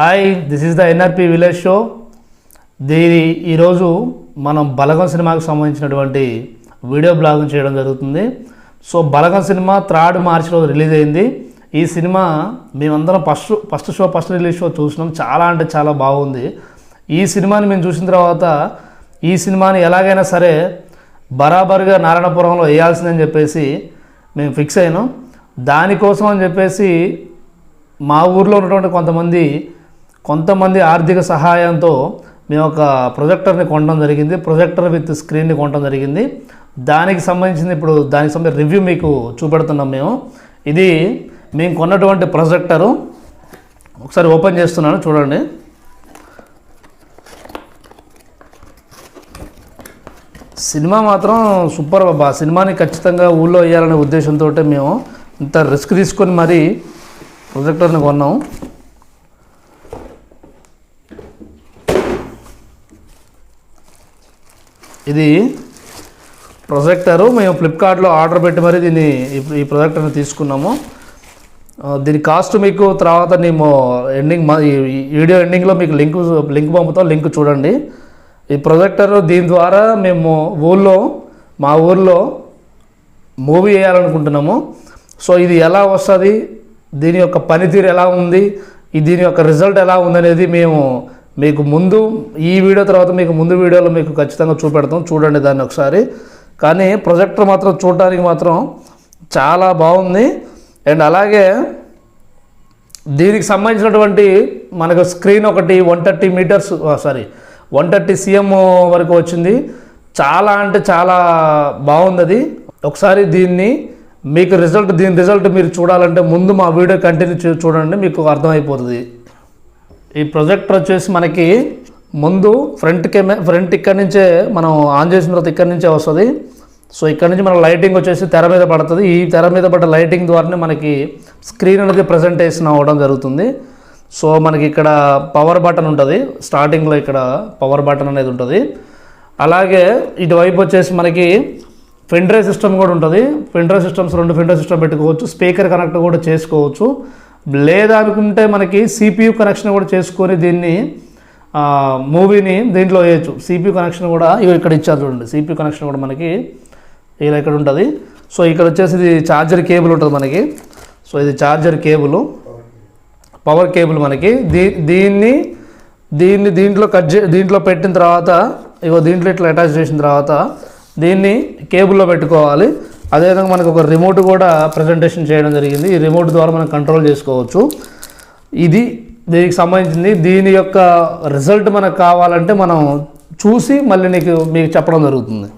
Hi, this is the NRP village show. ఈరోజు మనం బలగం సినిమాకు సంబంధించినటువంటి వీడియో బ్లాగ్ చేయడం జరుగుతుంది. సో బలగం సినిమా 3 మార్చిలో రిలీజ్ అయింది. ఈ సినిమా మేమందరం ఫస్ట్ రిలీజ్ షో చూసినాం. చాలా అంటే చాలా బాగుంది. ఈ సినిమాని మేము చూసిన తర్వాత ఈ సినిమాని ఎలాగైనా సరే బరాబర్గా నారాయణపురంలో వేయాల్సిందని చెప్పేసి మేము ఫిక్స్ అయినాం. దానికోసం అని చెప్పేసి మా ఊర్లో ఉన్నటువంటి కొంతమంది ఆర్థిక సహాయంతో మేము ఒక ప్రొజెక్టర్ని కొనడం జరిగింది. ప్రొజెక్టర్ విత్ స్క్రీన్ని కొనడం జరిగింది. దానికి సంబంధించిన రివ్యూ మీకు చూపెడుతున్నాం. ఇది మేము కొన్నటువంటి ప్రొజెక్టరు ఒకసారి ఓపెన్ చేస్తున్నాను, చూడండి. సినిమా మాత్రం సూపర్ బాబా. సినిమాని ఖచ్చితంగా ఊళ్ళో వేయాలనే ఉద్దేశంతో మేము ఇంత రిస్క్ తీసుకొని మరీ ప్రొజెక్టర్ని కొన్నాం. ఇది ప్రొజెక్టరు మేము ఫ్లిప్కార్ట్లో ఆర్డర్ పెట్టి మరి ఈ ప్రొజెక్టర్ని తీసుకున్నాము. దీని కాస్ట్ మీకు తర్వాత మేము వీడియో ఎండింగ్లో మీకు లింక్ పంపుతాం, లింక్ చూడండి. ఈ ప్రొజెక్టర్ దీని ద్వారా మేము మా ఊర్లో మూవీ వేయాలనుకుంటున్నాము. సో ఇది ఎలా వస్తుంది, దీని యొక్క పనితీరు ఎలా ఉంది, దీని యొక్క రిజల్ట్ ఎలా ఉందనేది మేము మీకు ముందు ఈ వీడియో తర్వాత మీకు ముందు వీడియోలో మీకు ఖచ్చితంగా చూపెడతాం. చూడండి దాన్ని ఒకసారి. కానీ ప్రొజెక్టర్ మాత్రం చూడడానికి మాత్రం చాలా బాగుంది. అండ్ అలాగే దీనికి సంబంధించినటువంటి మనకు స్క్రీన్ ఒకటి 130 cm వరకు వచ్చింది. చాలా అంటే చాలా బాగుంది అది. ఒకసారి దీని రిజల్ట్ మీరు చూడాలంటే ముందు మా వీడియో కంటిన్యూ చూడండి, మీకు అర్థమైపోతుంది. ఈ ప్రొజెక్టర్ వచ్చేసి మనకి ముందు ఫ్రంట్ ఇక్కడి నుంచే మనం ఆన్ చేసిన తర్వాత ఇక్కడి నుంచే వస్తుంది. సో ఇక్కడ నుంచి మన లైటింగ్ వచ్చేసి తెర మీద పడుతుంది. ఈ తెర మీద పడ్డ లైటింగ్ ద్వారానే మనకి స్క్రీన్ అనేది ప్రజెంటేషన్ అవ్వడం జరుగుతుంది. సో మనకి ఇక్కడ పవర్ బటన్ ఉంటుంది. స్టార్టింగ్లో ఇక్కడ పవర్ బటన్ అనేది ఉంటుంది. అలాగే ఇటువైపు వచ్చేసి మనకి ఫెండ్రైవ్ సిస్టమ్ కూడా ఉంటుంది. ఫెండ్రైవ్ సిస్టమ్స్ 2 ఫెండ్రైవ్ సిస్టమ్ పెట్టుకోవచ్చు. స్పీకర్ కనెక్ట్ కూడా చేసుకోవచ్చు. లేదా అనుకుంటే మనకి CPU కనెక్షన్ కూడా చేసుకొని మూవీని దీంట్లో వేయచ్చు. CPU కనెక్షన్ కూడా ఇక్కడ ఇచ్చారు చూడండి. CPU కనెక్షన్ కూడా మనకి ఇలా ఇక్కడ ఉంటుంది. సో ఇక్కడ వచ్చేసి ఇది ఛార్జర్ కేబుల్ ఉంటుంది మనకి. సో ఇది ఛార్జర్ కేబుల్, పవర్ కేబుల్ మనకి. దీంట్లో పెట్టిన తర్వాత దీంట్లో ఇట్లా అటాచ్ చేసిన తర్వాత దీన్ని కేబుల్లో పెట్టుకోవాలి. అదేవిధంగా మనకు ఒక రిమోట్ కూడా ప్రజెంటేషన్ చేయడం జరిగింది. ఈ రిమోట్ ద్వారా మనం కంట్రోల్ చేసుకోవచ్చు. దీనికి సంబంధించింది. దీని యొక్క రిజల్ట్ మనకు కావాలంటే మనం చూసి మళ్ళీ మీకు చెప్పడం జరుగుతుంది.